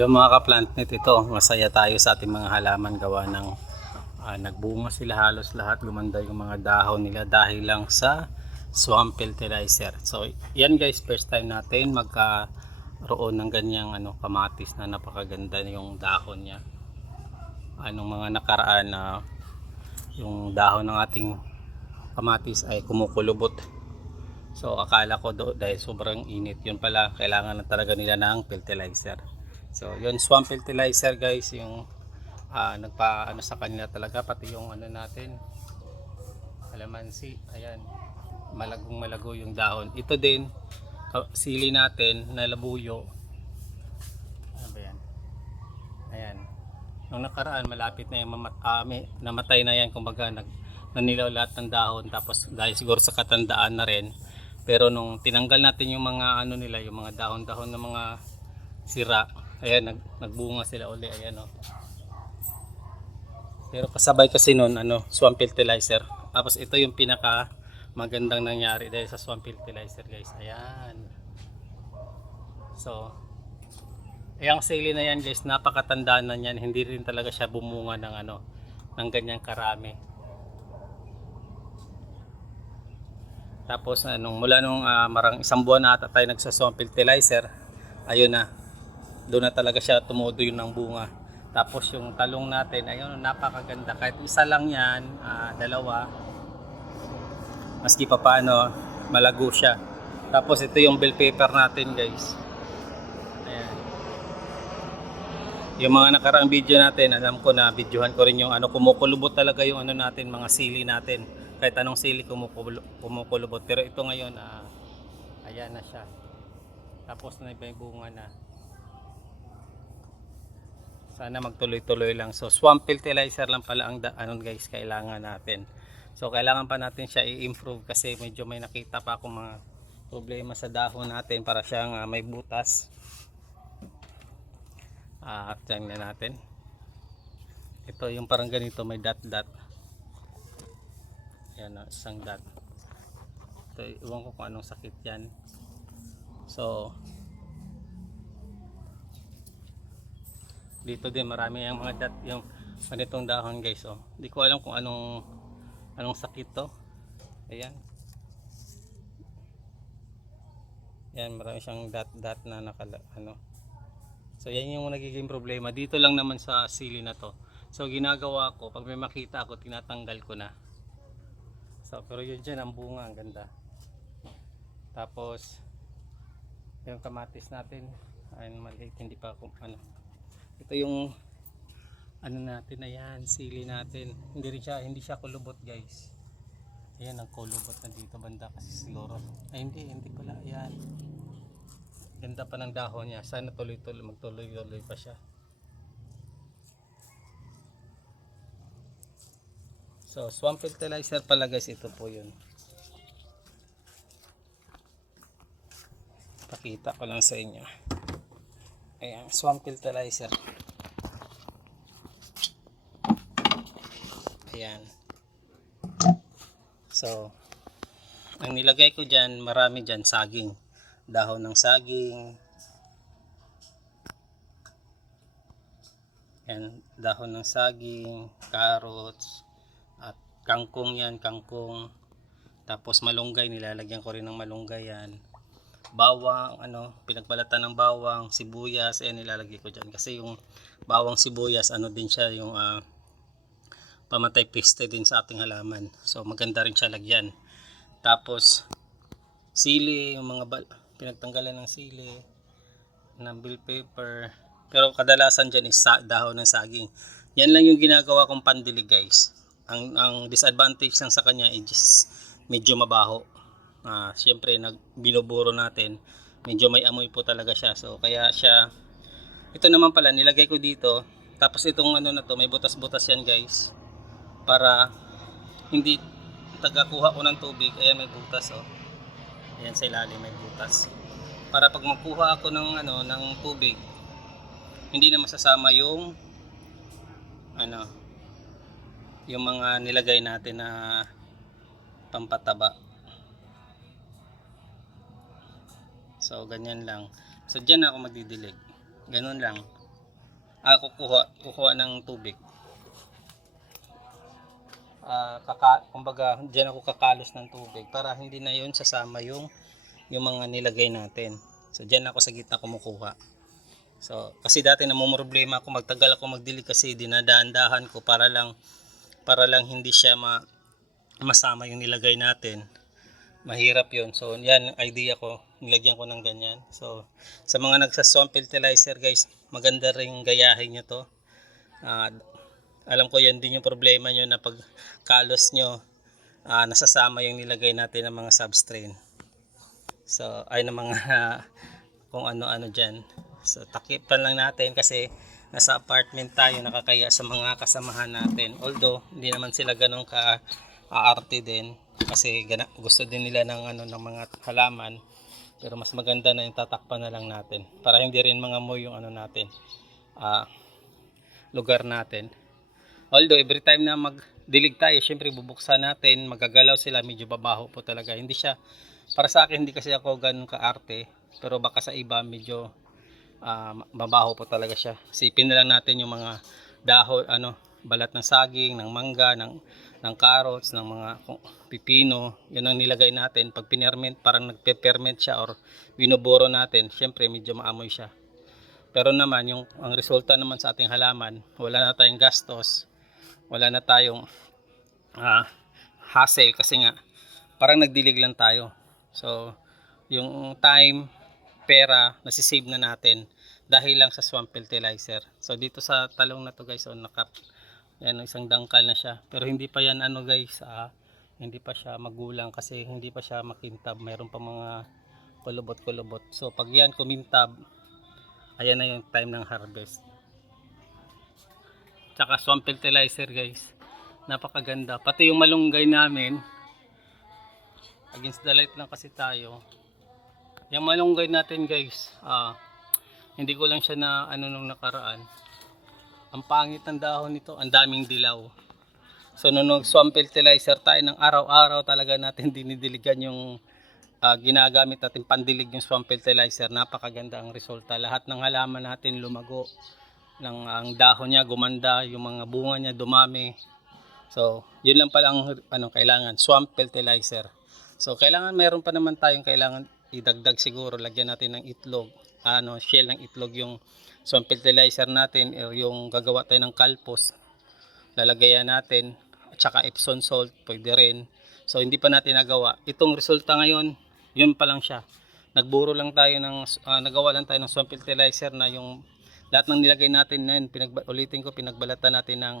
Hello mga ka-plantnet, ito masaya tayo sa ating mga halaman gawa ng nagbunga sila halos lahat, gumanda yung mga dahon nila dahil lang sa swamp fertilizer. So yan guys, first time natin magkaroon ng ganyang kamatis na napakaganda yung dahon niya. Anong mga nakaraan na yung dahon ng ating kamatis ay kumukulubot. So akala ko dahil sobrang init, yun pala kailangan na talaga nila ng fertilizer. So yun, swamp fertilizer guys, yung nagpa sa kanila talaga, pati yung natin kalamansi, ayan, malagong malago yung dahon. Ito din sili natin na labuyo, ano ba yan, ayan, nung nakaraan malapit na yung namatay na yan, kumbaga nanilaw lahat ng dahon, tapos dahil siguro sa katandaan na rin. Pero nung tinanggal natin yung mga nila, yung mga dahon-dahon ng mga sira, ayan, nagbunga sila uli, ayan o. Pero kasabay kasi nun swamp fertilizer. Tapos ito yung pinaka magandang nangyari dahil sa swamp fertilizer guys, ayan. So yung sili na yan guys, napakatandaan na yan, hindi rin talaga siya bumunga ng ng ganyang karami. Tapos mula nung marang isang buwan na ata tayo nagsa-swamp fertilizer, ayun na, doon na talaga siya tumutuyo ng bunga. Tapos yung talong natin, ayun, napakaganda. Kahit isa lang yan, dalawa, maski pa paano, malago siya. Tapos ito yung bell pepper natin guys. Ayan. Yung mga nakaraang video natin, alam ko na videohan ko rin yung kumukulubot talaga yung natin, mga sili natin. Kahit anong sili kumukulubot. Pero ito ngayon, ayan na siya. Tapos na iba yung bunga na. Sana magtuloy-tuloy lang. So swamp fertilizer lang pala ang guys, kailangan natin. So kailangan pa natin siya i-improve kasi medyo may nakita pa akong mga problema sa dahon natin para siyang may butas. Tingnan natin. Ito yung parang ganito, may dot. Ayan, isang dot. Ito, iwan ko kung anong sakit yan. So dito din marami yung mga dot, yung ganitong dahon guys. Hindi ko alam kung anong sakit to. Ayan. Yan, marami siyang dot na So yan yung nagiging problema. Dito lang naman sa sili na to. So ginagawa ko, pag may makita ako, tinatanggal ko na. So pero yun dyan, ang bunga, ang ganda. Tapos yung kamatis natin, ayun, maliit, hindi pa ako ito yung natin, ayan, sili natin. Hindi siya kulubot guys. Ayan, ang kulubot na dito banda kasi siguro. Ay hindi pala, ayan. Ganda pa ng dahon niya. Sana magtuloy pa siya. So swamp fertilizer pala guys, ito po yun. Pakita ko lang sa inyo. Ayan, swamp fertilizer. Ayan. So ang nilagay ko dyan, marami dyan, saging, dahon ng saging, yan, dahon ng saging, carrots, at kangkong, yan, kangkong. Tapos malunggay, nilalagyan ko rin ng malunggay yan. Bawang, pinagbalatan ng bawang, sibuyas, ayan, nilalagay ko dyan. Kasi yung bawang, sibuyas, din siya, yung pamatay peste din sa ating halaman. So maganda rin siya lagyan. Tapos sili, yung mga pinagtanggalan ng sili, ng bell pepper. Pero kadalasan dyan is dahon ng saging. Yan lang yung ginagawa kong pandilig guys. Ang disadvantage lang sa kanya is medyo mabaho. Siyempre binuburo natin, medyo may amoy po talaga siya. So kaya siya, ito naman pala nilagay ko dito. Tapos itong na to, may butas-butas yan guys, para hindi tagakuha ko ng tubig. Ayan, may butas ayan, sa ilalim may butas, para pag magkuha ako ng tubig, hindi na masasama yung yung mga nilagay natin na pampataba. So ganyan lang. So dyan ako magdidilig, ganun lang. Kukuha ng tubig. Kumbaga diyan ako kakalos ng tubig para hindi na yun sasama yung mga nilagay natin. So diyan ako sa gitna kumukuha. So kasi dati namumroblema ako, magtagal ako magdilig kasi dinadaan-dahan ko para lang hindi siya masama yung nilagay natin. Mahirap yun. So yan idea ko, nilagyan ko ng ganyan. So sa mga nagsa-swamp fertilizer guys, maganda ring gayahin nyo to. Alam ko yan din yung problema nyo na pag kalos nyo, nasasama yung nilagay natin ng mga substrain. So ay ng mga kung ano-ano dyan. So takipan lang natin kasi nasa apartment tayo, nakakaya sa mga kasamahan natin. Although hindi naman sila ganun ka-aarte din kasi gusto din nila ng mga halaman. Pero mas maganda na yung tatakpan na lang natin para hindi rin mangamoy yung natin, lugar natin. Although every time na magdilig tayo, syempre bubuksan natin, magagalaw sila, medyo babaho po talaga. Hindi siya, para sa akin hindi kasi ako ganun kaarte, pero baka sa iba medyo mabaho po talaga siya. Sipin na lang natin yung mga dahon, balat ng saging, ng mangga, ng carrots, ng mga pipino, yun ang nilagay natin. Pag pinerment, parang nagpe-ferment siya or binuburo natin, syempre medyo maamoy siya. Pero naman ang resulta naman sa ating halaman, wala na tayong gastos, wala na tayong hassle kasi nga parang nagdilig lang tayo. So yung time, pera, nasisave na natin dahil lang sa swamp fertilizer. So dito sa talong na to guys, yan, isang dangkal na siya. Pero hindi pa yan guys, hindi pa siya magulang kasi hindi pa siya makintab. Mayroon pa mga kulubot-kulubot. So pag yan kumintab, ayan na yung time ng harvest. Tsaka swamp fertilizer guys, napakaganda. Pati yung malunggay namin, against the light lang kasi tayo. Yung malunggay natin guys, hindi ko lang siya na nung nakaraan. Ang pangit ng dahon nito, ang daming dilaw. So nung swamp fertilizer tayo, ng araw-araw talaga natin dinidiligan yung ginagamit natin pandilig yung swamp fertilizer. Napakaganda ang resulta. Lahat ng halaman natin lumago, ang dahon niya gumanda, yung mga bunga niya dumami. So yun lang pala ang kailangan, swamp fertilizer. So kailangan meron pa naman tayong kailangan idagdag siguro, lagyan natin ng itlog, shell ng itlog yung swamp fertilizer natin, yung gagawa tayo ng kalpos, lalagayan natin, at saka Epsom salt pwede rin. So hindi pa natin nagawa itong resulta ngayon, yun pa lang siya. Nagburo lang tayo nagawa lang tayo ng swamp fertilizer na yung lahat ng nilagay natin ngayon, pinagbalatan natin ng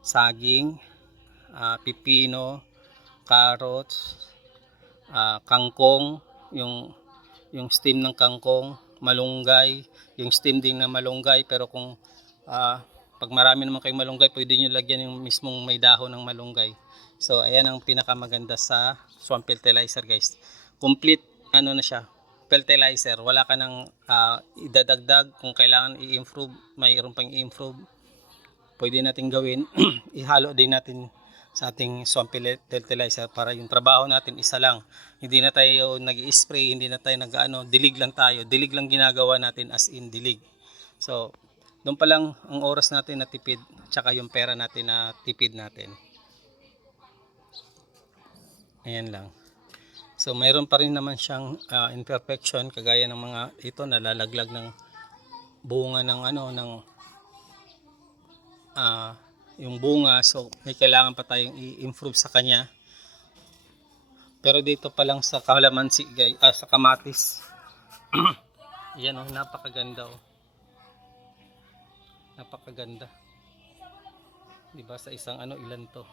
saging, pipino, carrots, kangkong, yung stem ng kangkong, malunggay, yung stem din na malunggay. Pero kung pag marami naman kayong malunggay, pwede nyo lagyan yung mismong may dahon ng malunggay. So ayan ang pinakamaganda sa swamp fertilizer guys. Complete na siya, fertilizer. Wala ka nang idadagdag. Kung kailangan i-improve, mayroon pang i-improve, pwede natin gawin. Ihalo din natin sa ating swamp fertilizer para yung trabaho natin isa lang. Hindi na tayo nag-i-spray, hindi na tayo dilig lang tayo. Dilig lang ginagawa natin, as in dilig. So doon pa lang ang oras natin na tipid, tsaka yung pera natin na tipid natin. Ayan lang. So mayroon pa rin naman siyang imperfection, kagaya ng mga ito nalalaglag ng bunga ng yung bunga. So may kailangan pa tayong i-improve sa kanya. Pero dito pa lang sa kalamansi guys, sa kamatis. Yan napakaganda Napakaganda. 'Di ba sa isang ilan to?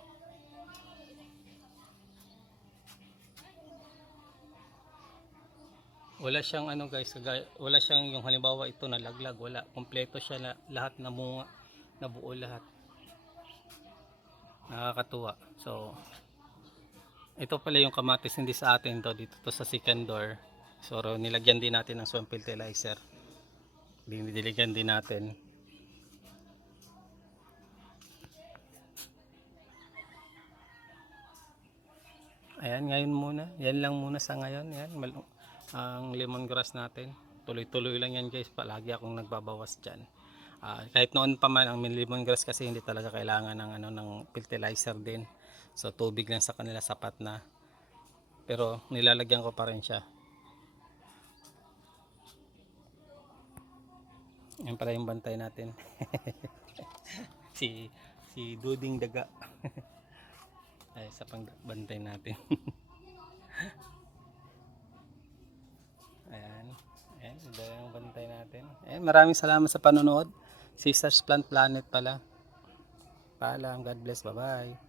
Wala siyang guys, wala siyang yung halimbawa ito nalaglag, wala, kompleto siya na lahat na bunga, nabuo lahat. Nakakatuwa. So ito pala yung kamatis, hindi sa atin to, dito to sa Sycandor. So nilagyan din natin ng swamp fertilizer, dinidiligan din natin. Ayan, ngayon muna, yan lang muna sa ngayon. Yan, ang lemongrass natin, tuloy-tuloy lang yan guys, palagi akong nagbabawas dyan. Kahit noon pa man ang lemongrass kasi hindi talaga kailangan ng ng fertilizer din. So tubig lang sa kanila sapat na. Pero nilalagyan ko pa rin siya. Yan pala yung bantay natin. si Duding Daga. Ay, sa pangbantay natin. Ayan. Ayan, ito yung bantay natin. Ayan, maraming salamat sa panonood. Sisters Plant Planet pala. Paalam, God bless, bye bye.